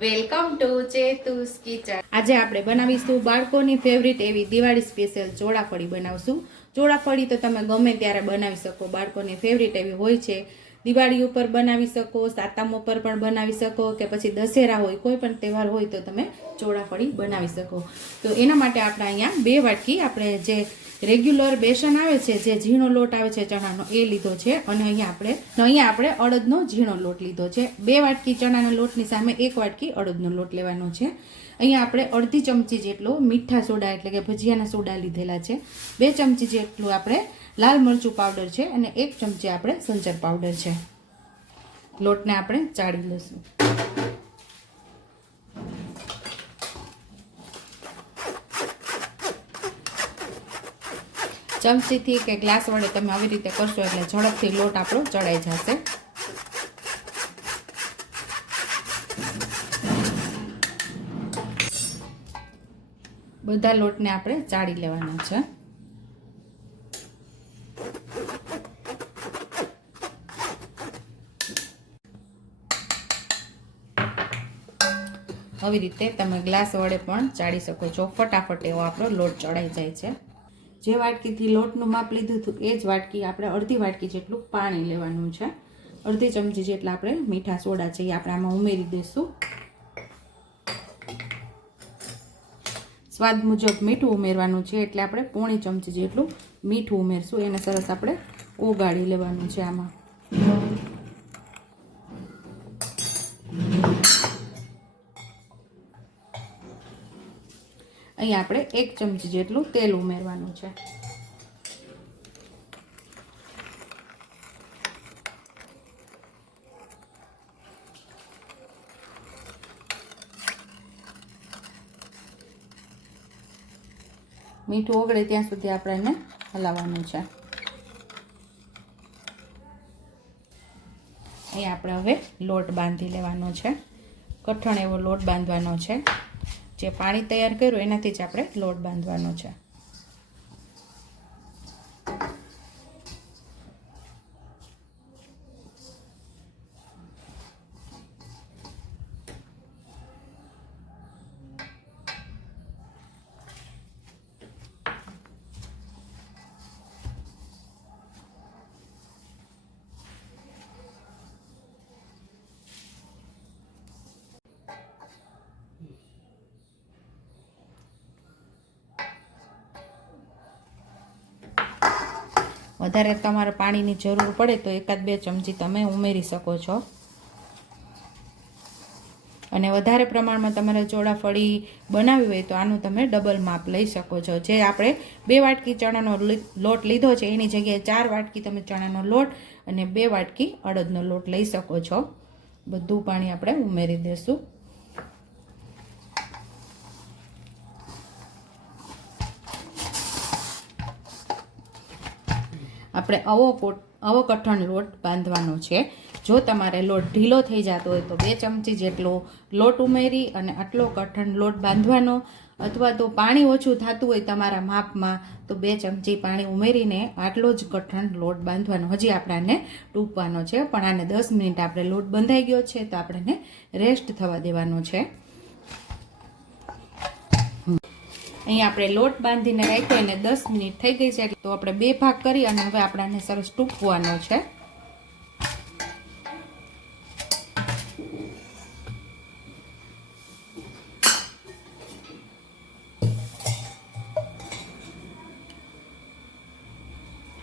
Welcome to ચેતુસ kitchen. આજે આપણે બનાવીશું બાળકોની ફેવરિટ એવી દિવાળી સ્પેશિયલ ચોળાફળી બનાવશું. ચોળાફળી તો તમે ગમે ત્યારે બનાવી શકો, બાળકોની ફેવરિટ એવી હોય છે. દિવાળી ઉપર બનાવી શકો, સાતમ ઉપર પણ બનાવી શકો કે પછી દશેરા હોય, કોઈ પણ તહેવાર હોય તો તમે ચોળાફળી બનાવી શકો. તો એના માટે આપણે અહીંયા બે વાટકી આપણે જે રેગ્યુલર બેસન આવે છે, જે ઝીણો લોટ આવે છે ચણાનો, એ લીધો છે અને અહીંયા આપણે અહીંયા આપણે અડદનો ઝીણો લોટ લીધો છે. બે વાટકી ચણાના લોટની સામે એક વાટકી અડદનો લોટ લેવાનો છે. અહીંયા આપણે અડધી ચમચી જેટલો મીઠા સોડા એટલે કે ભજીયાના સોડા લીધેલા છે. બે ચમચી જેટલું આપણે લાલ મરચું પાવડર છે અને એક ચમચી આપણે સંચર પાવડર છે. લોટને આપણે ચાળી લઈશું. ચમચીથી કે ગ્લાસ વડે તમે આવી રીતે કરશો એટલે ઝડપથી લોટ આપણો ચડાઈ જશે. બધા લોટને આપણે ચાળી લેવાના છે. આવી રીતે તમે ગ્લાસ વડે પણ ચાળી શકો છો. ફટાફટ એવો આપણો લોટ ચડાઈ જાય છે. જે વાટકીથી લોટનું માપ લીધું હતું, એ જ વાટકી આપણે અડધી વાટકી જેટલું પાણી લેવાનું છે. અડધી ચમચી જેટલા આપણે મીઠા સોડા છે એ આપણે આમાં ઉમેરી દઈશું. સ્વાદ મુજબ મીઠું ઉમેરવાનું છે એટલે આપણે પોણી ચમચી જેટલું મીઠું ઉમેરશું. એને સરસ આપણે ઓગાળી લેવાનું છે આમાં. અહીં આપણે એક ચમચી જેટલું તેલ ઉમેરવાનું છે. મીઠું ઓગળે ત્યાં સુધી આપણે એને હલાવવાનું છે. એ આપણે હવે લોટ બાંધી લેવાનો છે. કઠણ એવો લોટ બાંધવાનો છે. જે પાણી તૈયાર કર્યું, એનાથી જ આપણે લોટ બાંધવાનો છે. વધારે તમારે પાણીની જરૂર પડે તો એકાદ બે ચમચી તમે ઉમેરી શકો છો. અને વધારે પ્રમાણમાં તમારે ચોળાફળી બનાવી હોય તો આનું તમે ડબલ માપ લઈ શકો છો. જે આપણે બે વાટકી ચણાનો લોટ લીધો છે, એની જગ્યાએ ચાર વાટકી તમે ચણાનો લોટ અને બે વાટકી અડદનો લોટ લઈ શકો છો. બધું પાણી આપણે ઉમેરી દઈશું આપણે આવો પોટ આવો કઠણ લોટ બાંધવાનો છે. જો તમારે લોટ ઢીલો થઈ જતો હોય તો બે ચમચી જેટલો લોટ ઉમેરી અને આટલો કઠણ લોટ બાંધવાનો અથવા તો પાણી ઓછું થતું હોય તમારા માપમાં તો બે ચમચી પાણી ઉમેરીને આટલો જ કઠણ લોટ બાંધવાનો. હજી આપણાને ટૂંપવાનો છે, પણ આને દસ મિનિટ આપણે લોટ બંધાઈ ગયો છે તો આપણને રેસ્ટ થવા દેવાનો છે. અહીં આપણે લોટ બાંધીને રાખ્યો એને દસ મિનિટ થઈ ગઈ છે તો આપણે બે ભાગ કરી અને હવે આપણે આને સરસ ટૂંકવાનો છે.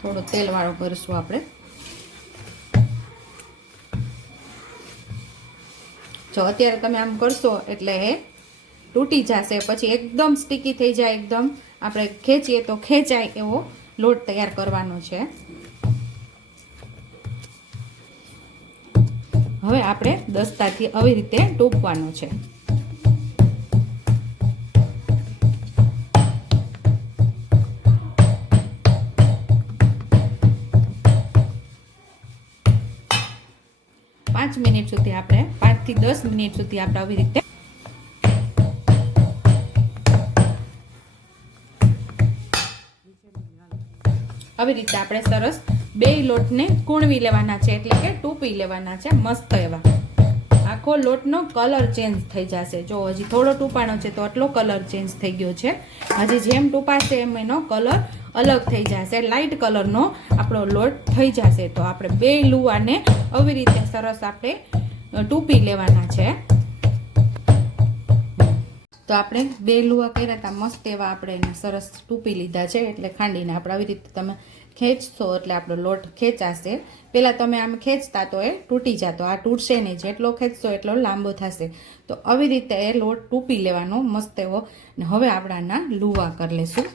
થોડો તેલ વાળો કરીશું આપણે. જો અત્યારે તમે આમ કરશો એટલે એ તૂટી જશે, પછી એકદમ સ્ટીકી થઈ જાય, એકદમ આપણે ખેંચીએ તો ખેંચાય એવો લોટ તૈયાર કરવાનો છે. હવે આપણે દસ્તાથી આવી રીતે ટોપવાનો છે. પાંચ મિનિટ સુધી આપણે, પાંચથી દસ મિનિટ સુધી આપણે આવી રીતે આવી રીતે આપણે સરસ બે લોટને કૂણવી લેવાના છે, એટલે કે ટૂપી લેવાના છે, મસ્ત એવા. આખો લોટનો કલર ચેન્જ થઈ જશે. જો હજી થોડો ટૂંપાણો છે, તો આટલો કલર ચેન્જ થઈ ગયો છે. હજી જેમ ટૂંપાશે એમ એનો કલર અલગ થઈ જશે. લાઇટ કલરનો આપણો લોટ થઈ જશે. તો આપણે બે લુવાને આવી રીતે સરસ આપણે ટૂંપી લેવાના છે. તો આપણે બે લુવા કર્યા હતા મસ્ત એવા આપણે એને સરસ ટૂંપી લીધા છે, એટલે ખાંડીને આપણે આવી રીતે તમે ખેંચશો એટલે આપણો લોટ ખેંચાશે. પહેલાં તમે આમ ખેંચતા તો એ તૂટી જતો, આ તૂટશે નહીં, જેટલો ખેંચશો એટલો લાંબો થશે. તો આવી રીતે એ લોટ ટૂંપી લેવાનો, મસ્ત એવો. ને હવે આપણાના લુવા કરી લેશું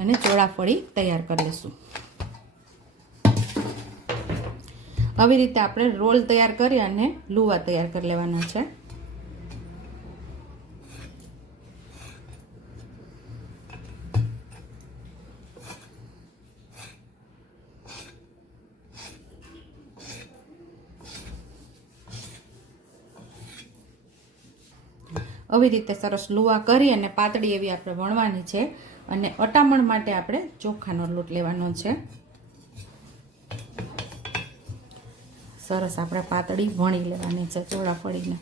અને ચોળાફળી તૈયાર કરી લેશું. આવી રીતે આપણે રોલ તૈયાર કરી અને લુવા તૈયાર કરી લેવાના છે. આવી રીતે સરસ લુવા કરી અને પાતળી એવી આપણે વણવાની છે અને અટામણ માટે આપણે ચોખાનો લોટ લેવાનો છે. સરસ આપણે પાતળી વણી લેવાની છે ચોળાફળીને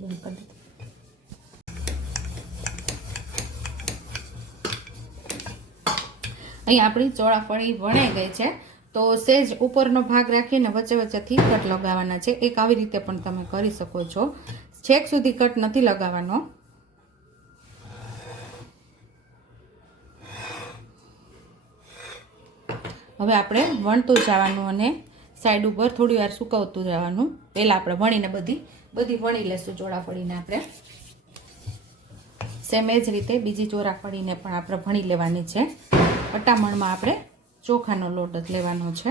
બંધ કરી અહીં આપણી ચોળાફળી વણાઈ ગઈ છે. તો સેજ ઉપરનો ભાગ રાખીને વચ્ચે વચ્ચેથી કટ લગાવવાના છે. એક આવી રીતે પણ તમે કરી શકો છો. છેક સુધી કટ નથી લગાવવાનો. હવે આપણે વણતું જવાનું અને સાઈડ ઉપર થોડી વાર સુકવતું જવાનું. પહેલાં આપણે વણીને બધી બધી વણી લેશું ચોળાફળીને આપણે. સેમ એ જ રીતે બીજી ચોરાફળીને પણ આપણે ભણી લેવાની છે. અટામણમાં આપણે ચોખાનો લોટ જ લેવાનો છે.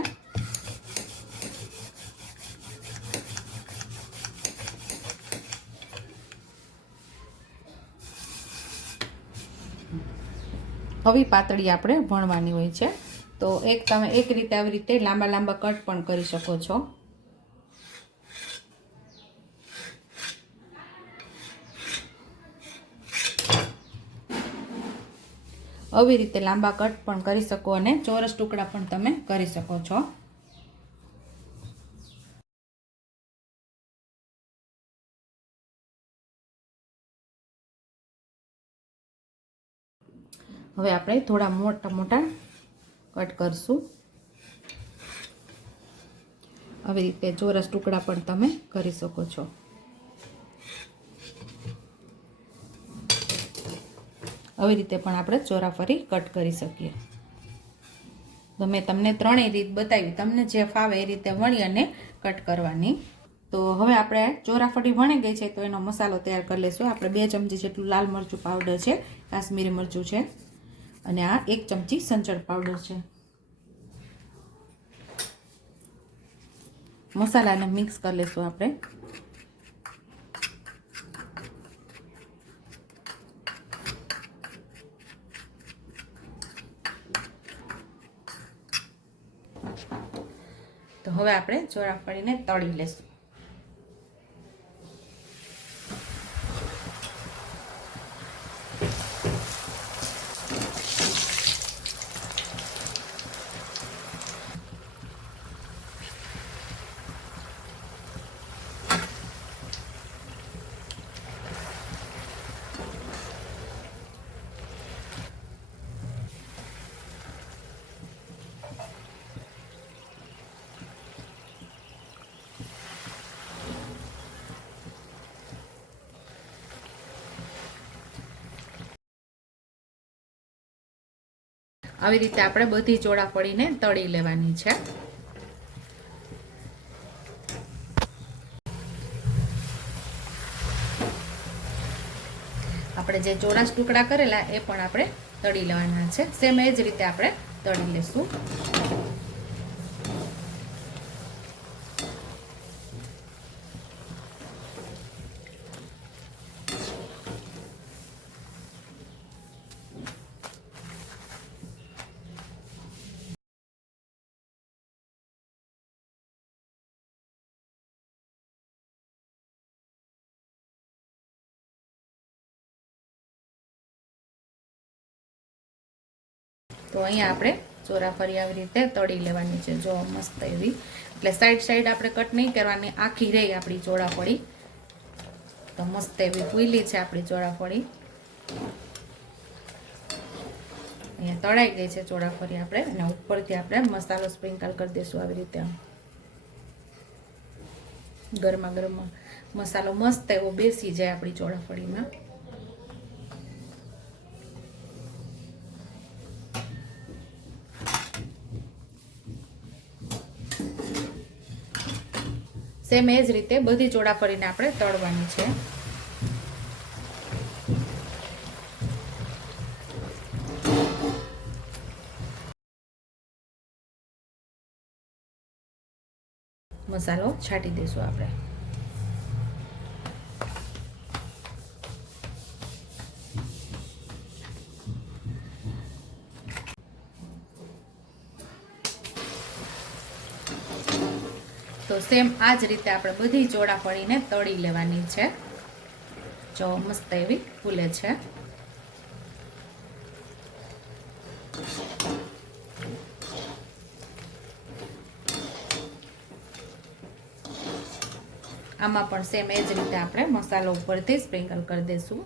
હવે પાતળી આપણે ભણવાની હોય છે. તો એક તમે એક રીતે આવી રીતે લાંબા લાંબા કટ પણ કરી શકો છો. આવી રીતે લાંબા કટ પણ કરી શકો અને ચોરસ ટુકડા પણ તમે કરી શકો છો. હવે આપણે થોડા મોટા મોટા કટ કરશું. આવી રીતે ચોરસ ટુકડા પણ તમે કરી શકો છો. આવી રીતે પણ આપણે ચોરાફરી કટ કરી શકીએ. તો મેં તમને ત્રણેય રીત બતાવી. તમને જે ફાવે એ રીતે વણી અને કટ કરવાની. તો હવે આપણે ચોરાફળી વણી ગઈ છે, તો એનો મસાલો તૈયાર કરી લઈશું. આપણે બે ચમચી જેટલું લાલ મરચું પાવડર છે, કાશ્મીરી મરચું છે, અને આ એક ચમચી સંચળ પાવડર છે. મસાલાને મિક્સ કરી લઈશું આપણે. હવે આપણે ચોરાફળીને તળી લેશું. આવી રીતે આપણે બધી ચોળાફળીને તળી લેવાની છે. આપણે જે ચોળાશ ટુકડા કરેલા એ પણ આપણે તળી લેવાના છે. સેમ એ જ રીતે આપણે તળી લેશું. તો અહીંયા આપણે ચોરાફરી આવી રીતે તળી લેવાની છે. જો મસ્ત એવી. એટલે સાઈડ સાઈડ આપણે કટ નહીં કરવાની, આખી રહી આપણી ચોળાફળી તો મસ્ત એવી ફૂલી છે આપણી ચોળાફળી અહીંયા તળાઈ ગઈ છે ચોળાફળી આપણે. અને ઉપરથી આપણે મસાલો સ્પ્રિંકલ કરી દઈશું આવી રીતે ગરમા ગરમા મસાલો મસ્ત એવો બેસી જાય આપણી ચોળાફળીમાં સેમ એ જ રીતે બધી ચોળાફળીને આપણે તળવાની છે. મસાલો છાંટી દઈશું આપણે. તો સેમ આ જ રીતે આપણે બધી ચોળાફળીને તળી લેવાની છે. જો મસ્ત એવી ફૂલે છે. આમાં પણ સેમ એ જ રીતે આપણે મસાલો ઉપરથી સ્પ્રિંકલ કરી દઈશું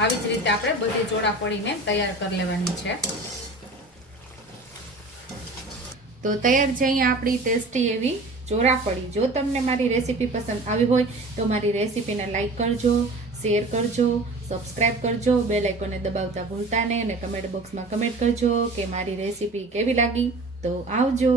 આવી જ રીતે આપણે બધી જોડા પડીને તૈયાર કરી લેવાની છે. તો તૈયાર છે અહીંયા આપણી ટેસ્ટી એવી ચોરાફળી જો તમને મારી રેસીપી પસંદ આવી હોય તો મારી રેસીપીને લાઇક કરજો, શેર કરજો, સબસ્ક્રાઇબ કરજો, બેલ આઇકોને દબાવતા ભૂલતા નહીં અને કમેન્ટ બોક્સમાં કમેન્ટ કરજો કે મારી રેસીપી કેવી લાગી. તો આવજો.